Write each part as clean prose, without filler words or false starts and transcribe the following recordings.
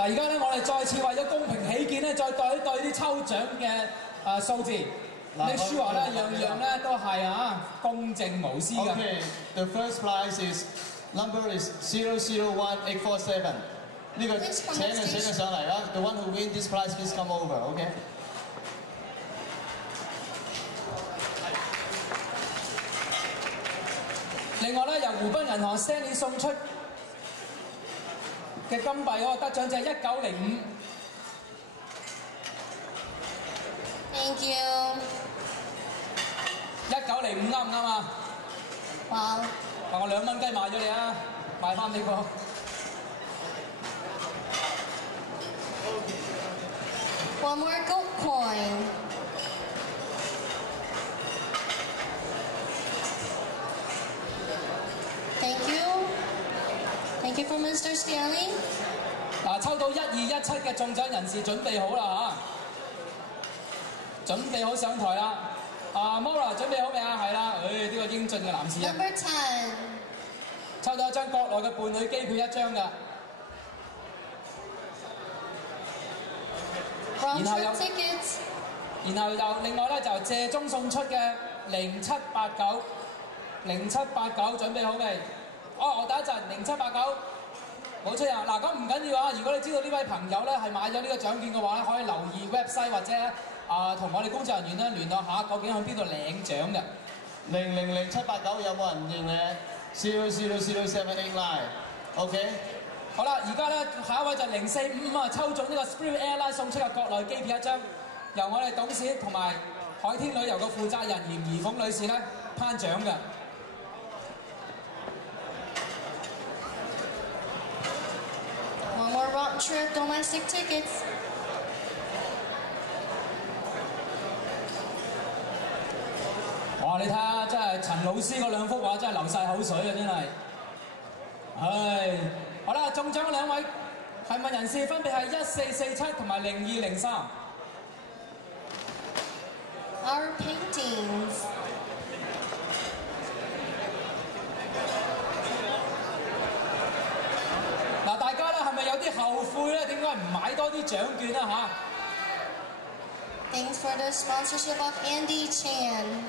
嗱，而家咧，我哋再次為咗公平起見咧，再對一對啲抽獎嘅數字。你書話咧，樣樣咧都係公正無私嘅。Okay, the first prize is number is 001847. 呢個請佢上嚟啦。The one who win this prize, please come over. Okay. 另外咧，由湖北銀行 Stanley 送出嘅金幣嗰個得獎者係1905。Thank you。1905啱唔啱啊？哇！我2蚊雞賣咗你啊，賣翻你個。One more gold coin. Thank you. Thank you for Mr. Stanley. 嗱，抽到1217嘅中獎人士準備好啦準備好上台啦。Mora 準備好未啊？係啦，呢個英俊嘅男士啊。Number 10. 抽到一張國內嘅伴侶機票1張㗎。Round trip tickets. 然後又另外咧就謝忠送出嘅0789準備好未？我等一陣0789冇出啊！嗱，咁唔緊要啊！如果你知道呢位朋友咧係買咗呢個獎券嘅話咧，可以留意 website 或者同我哋工作人員咧聯絡下，究竟去邊度領獎嘅。000789有冇人認咧？000789 OK。好啦，而家咧下一位就0455抽中呢個 Spirit Airline 送出嘅國內機票1張，由我哋董事同埋海天旅遊嘅負責人嚴怡鳳女士咧頒獎嘅。One more round trip domestic tickets. 哇！你睇下，真係陳老師嗰2幅畫真係流晒口水啊！真係，好啦，中獎嘅2位提問人士分別係1447同埋0203。Our paintings. 嗱，大家咧係咪有啲後悔咧？點解唔買多啲獎券啊？ Thanks for the sponsorship of Andy Chan.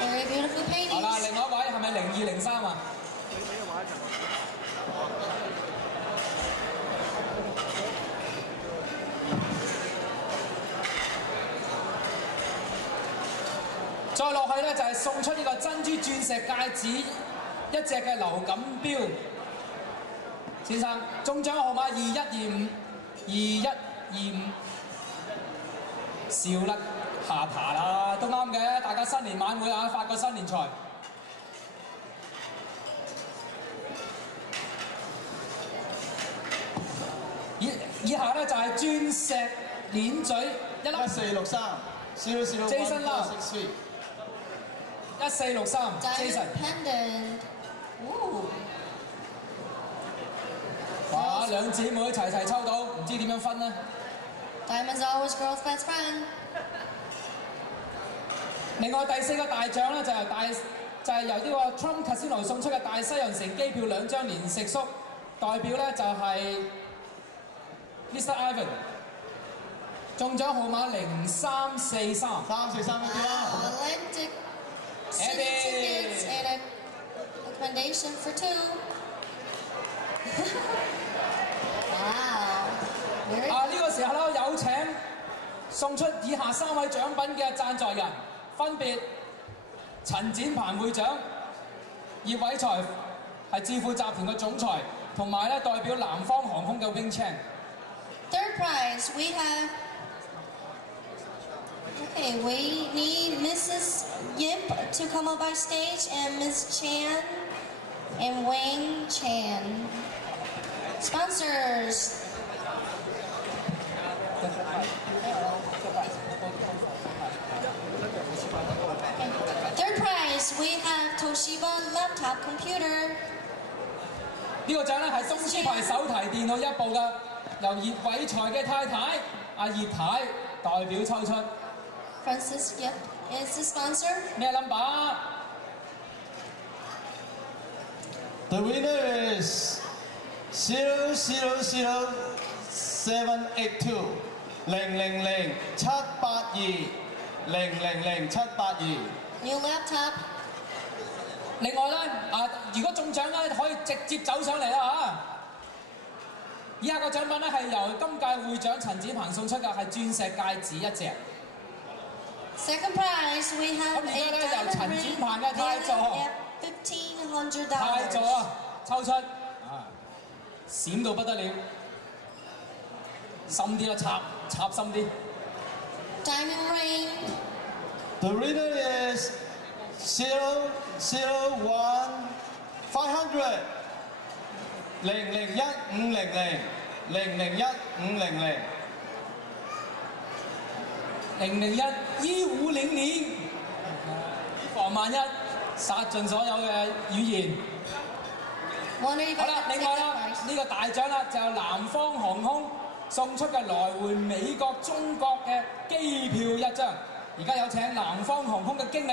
Very beautiful 好啦， paintings. 另外一位係咪0203啊？再落去咧就係送出呢個珍珠鑽石戒指1隻嘅流感錶，先生中獎號碼2125，笑甩下巴啦，都啱嘅，大家新年晚會發個新年財。以下咧就係鑽石鏈嘴1粒1463 Jason Lau 1463 Jason。 Pendant. Ooh. 哇！兩姊妹齊抽到，唔知點樣分呢？ Diamond's always girl's best friend. 另外第4個大獎咧就係由呢個 Trump Casino 送出嘅大西洋城機票2張連食宿，代表咧就係 Mr. Ivan， 中獎號碼0343。343嗰啲啦。Atlantic City tickets and a accommodation for 2. Wow. 呢個時候咧有請送出以下3位獎品嘅贊助人，分別陳展鵬會長、葉偉才係致富集團嘅總裁，同埋咧代表南方航空嘅 Wing Chan。 Third prize, we have. Okay, we need Mrs. Yip to come up on stage and Ms. Chan and Wayne Chan. Sponsors. Third prize, we have Toshiba laptop computer. 呢個獎咧係東芝牌手提電腦1部嘅，由葉偉才嘅太太葉太代表抽出。 Francis Yip is the sponsor. 咩 number？ The winner is 0018 New laptop. 另外咧，如果中獎咧，可以直接走上嚟啦嚇！以下個獎品咧係由今屆會長陳展鵬送出嘅，係鑽石戒指一隻。 Second prize, we have a diamond ring valued at $1,500. 太座啊！抽出閃到不得了，深啲啦，插深啲。 Diamond ring. The winner is 001,500 001500 001500 001醫護領年，防萬一，殺盡所有嘅語言。 Wonder if 好 I 啦， can 另 take 外 that 啦， prize. 呢個大獎啦，就係南方航空送出嘅來回美國、中國嘅機票一張。而家有請南方航空嘅經理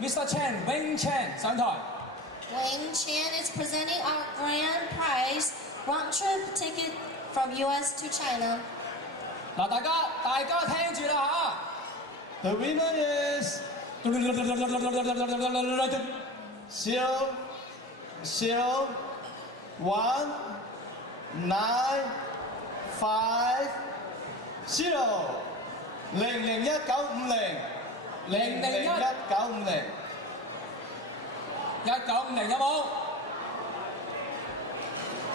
Mr. Chan Wing Chan 上台。 Wayne Chan is presenting our grand prize round trip ticket from US to China. 嗱，大家聽住啦 The winner is 0011950 1950有冇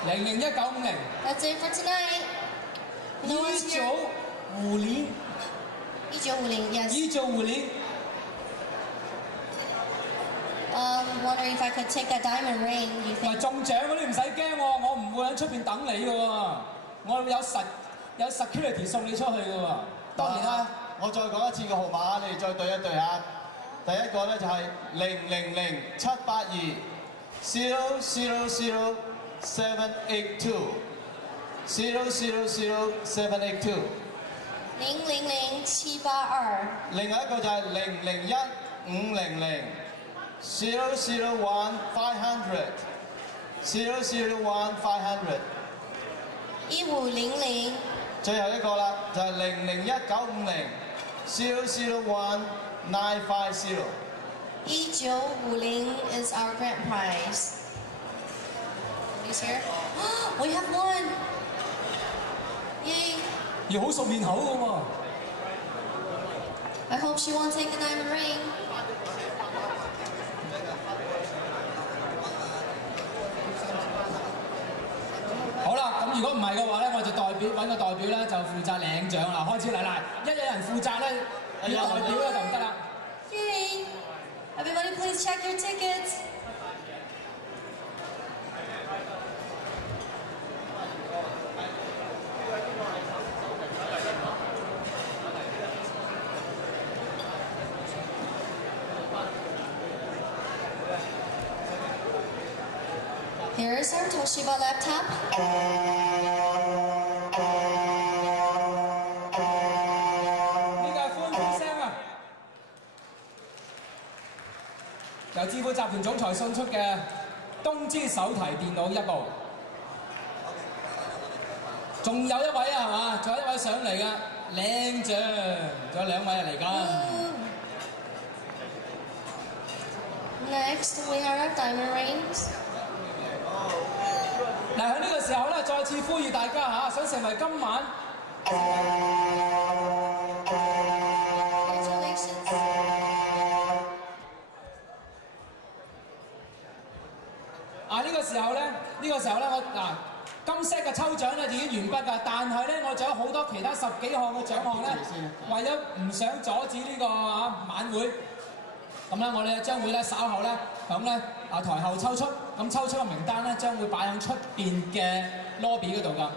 ？0011950。 That's it for tonight. No one's here. 1950 1950, yes. 1950 Wonder if I could take that diamond ring, you 喂， think? 中獎嗰啲唔使驚喎，我唔會喺出邊等你嘅喎，我有 security 送你出去嘅喎。當然啦，我再講一次個號碼，你哋再對一對下。第一個咧就係000-782-000-782 000782. 另外一個就係001-500 001-500 1500. 最後一個啦，就係001-950 001-950 1950 is our grand prize. Nobody's here. We have one. Yay. 要好熟面口嘅喎。 I hope she won't take the diamond ring. 好啦，咁如果唔係嘅話咧，我就揾個代表咧就負責領獎啦。開始嚟啦，一有人負責咧，要代表咧就唔得啦。 Yay. Everybody please check your tickets. Here is our Toshiba laptop. 呢個係歡呼聲啊！由智庫集團總裁送出嘅東芝手提電腦一部，仲有一位啊，係嘛？仲有一位上嚟嘅領獎，仲有兩位嚟㗎。 Next, we have our diamond rings. 嗱，喺呢個時候咧，再次呼籲大家嚇，想成為今晚 Congratulations. 呢個時候咧，我今 set 嘅抽獎咧已經完畢㗎，但係咧我仲有好多其他10幾項嘅獎項咧，為咗唔想阻止呢個晚會，咁咧我哋將會咧稍後咧響咧台後抽出，咁抽出嘅名單咧將會擺喺出邊嘅 lobby 嗰度㗎。